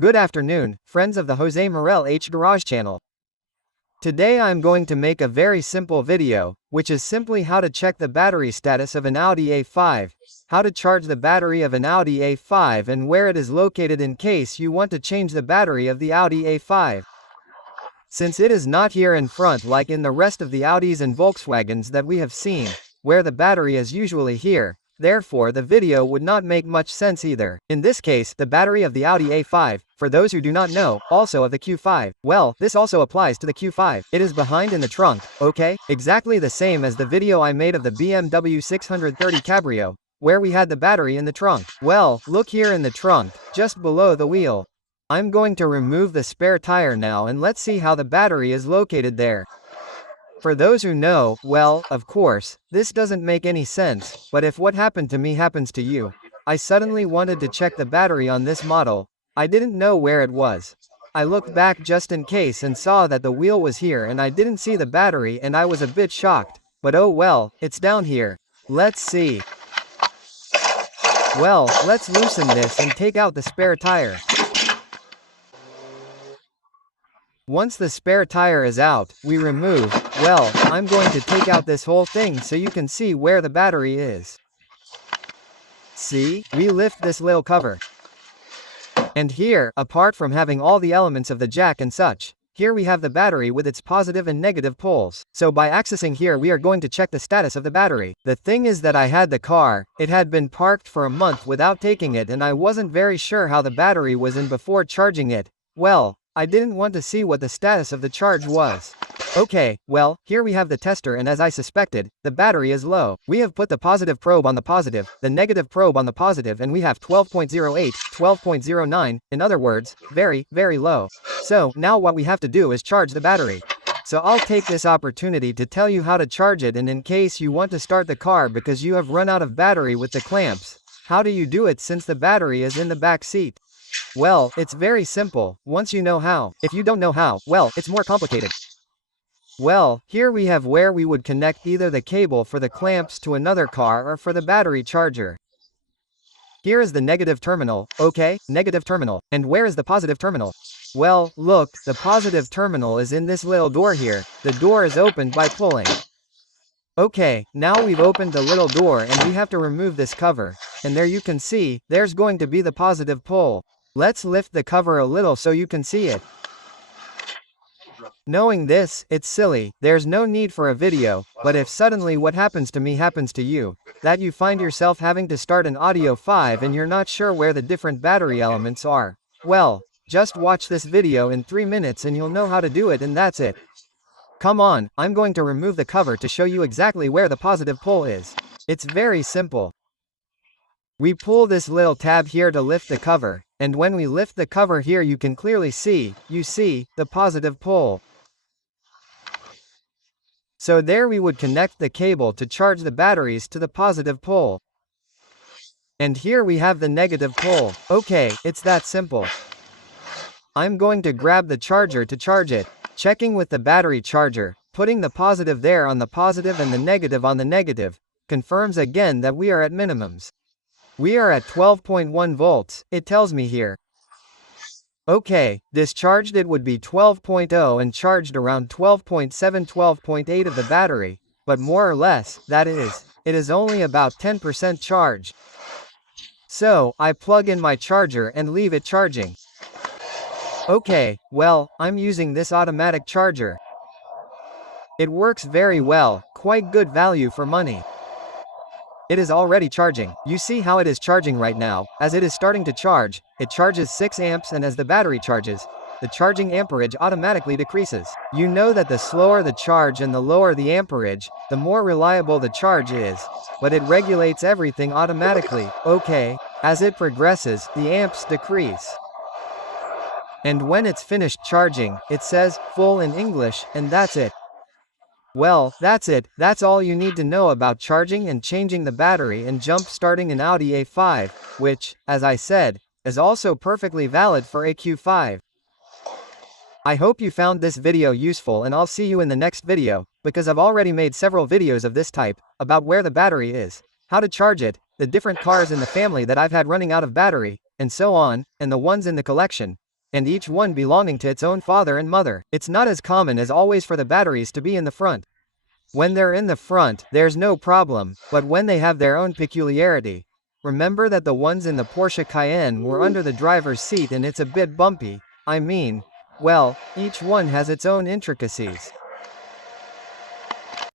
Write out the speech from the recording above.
Good afternoon, friends of the Jose Morel H Garage channel. Today I'm going to make a very simple video, which is simply how to check the battery status of an Audi A5, how to charge the battery of an Audi A5 and where it is located in case you want to change the battery of the Audi A5. Since it is not here in front like in the rest of the Audis and Volkswagens that we have seen, where the battery is usually here, therefore the video would not make much sense either. In this case, the battery of the Audi A5, for those who do not know, also of the Q5, well, this also applies to the Q5. It is behind in the trunk, okay? Exactly the same as the video I made of the BMW 630 Cabrio, where we had the battery in the trunk. Well, look here in the trunk, just below the wheel. I'm going to remove the spare tire now and let's see how the battery is located there. For those who know, well, of course, this doesn't make any sense, but if what happened to me happens to you, I suddenly wanted to check the battery on this model. I didn't know where it was. I looked back just in case and saw that the wheel was here and I didn't see the battery and I was a bit shocked, but oh well, it's down here. Let's see. Well, let's loosen this and take out the spare tire. Once the spare tire is out, we remove, well, I'm going to take out this whole thing so you can see where the battery is. See, we lift this little cover. And here, apart from having all the elements of the jack and such, here we have the battery with its positive and negative poles. So by accessing here we are going to check the status of the battery. The thing is that I had the car, it had been parked for a month without taking it and I wasn't very sure how the battery was in before charging it. Well, I didn't want to see what the status of the charge was. Okay, well, here we have the tester and as I suspected, the battery is low. We have put the positive probe on the positive, the negative probe on the positive and we have 12.08, 12.09, in other words, very, very low. So, now what we have to do is charge the battery. So I'll take this opportunity to tell you how to charge it and in case you want to start the car because you have run out of battery with the clamps, how do you do it since the battery is in the back seat? Well, it's very simple, once you know how. If you don't know how, well, it's more complicated. Well, here we have where we would connect either the cable for the clamps to another car or for the battery charger. Here is the negative terminal, okay, negative terminal. And where is the positive terminal? Well, look, the positive terminal is in this little door here. The door is opened by pulling. Okay, now we've opened the little door and we have to remove this cover. And there you can see, there's going to be the positive pole. Let's lift the cover a little so you can see it. Knowing this, it's silly, there's no need for a video, but if suddenly what happens to me happens to you, that you find yourself having to start an Audi A5 and you're not sure where the different battery elements are, well, just watch this video in 3 minutes and you'll know how to do it and that's it. Come on, I'm going to remove the cover to show you exactly where the positive pole is. It's very simple. We pull this little tab here to lift the cover, and when we lift the cover here you can clearly see, you see, the positive pole. So there we would connect the cable to charge the batteries to the positive pole. And here we have the negative pole. Okay, it's that simple. I'm going to grab the charger to charge it. Checking with the battery charger, putting the positive there on the positive and the negative on the negative, confirms again that we are at minimums. We are at 12.1 volts, it tells me here. Okay, discharged it would be 12.0 and charged around 12.7, 12.8 of the battery, but more or less, that is, it is only about 10% charge. So, I plug in my charger and leave it charging. Okay, well, I'm using this automatic charger. It works very well, quite good value for money. It is already charging. You see how it is charging right now. As it is starting to charge, it charges 6 amps and as the battery charges, the charging amperage automatically decreases. You know that the slower the charge and the lower the amperage, the more reliable the charge is. But it regulates everything automatically, okay? As it progresses, the amps decrease. And when it's finished charging, it says, full in English, and that's it. Well, that's it, that's all you need to know about charging and changing the battery and jump-starting an Audi A5, which, as I said, is also perfectly valid for a Q5. I hope you found this video useful and I'll see you in the next video, because I've already made several videos of this type, about where the battery is, how to charge it, the different cars in the family that I've had running out of battery, and so on, and the ones in the collection. and each one belonging to its own father and mother. It's not as common as always for the batteries to be in the front. When they're in the front, there's no problem, but when they have their own peculiarity. Remember that the ones in the Porsche Cayenne were under the driver's seat and it's a bit bumpy. I mean, well, each one has its own intricacies.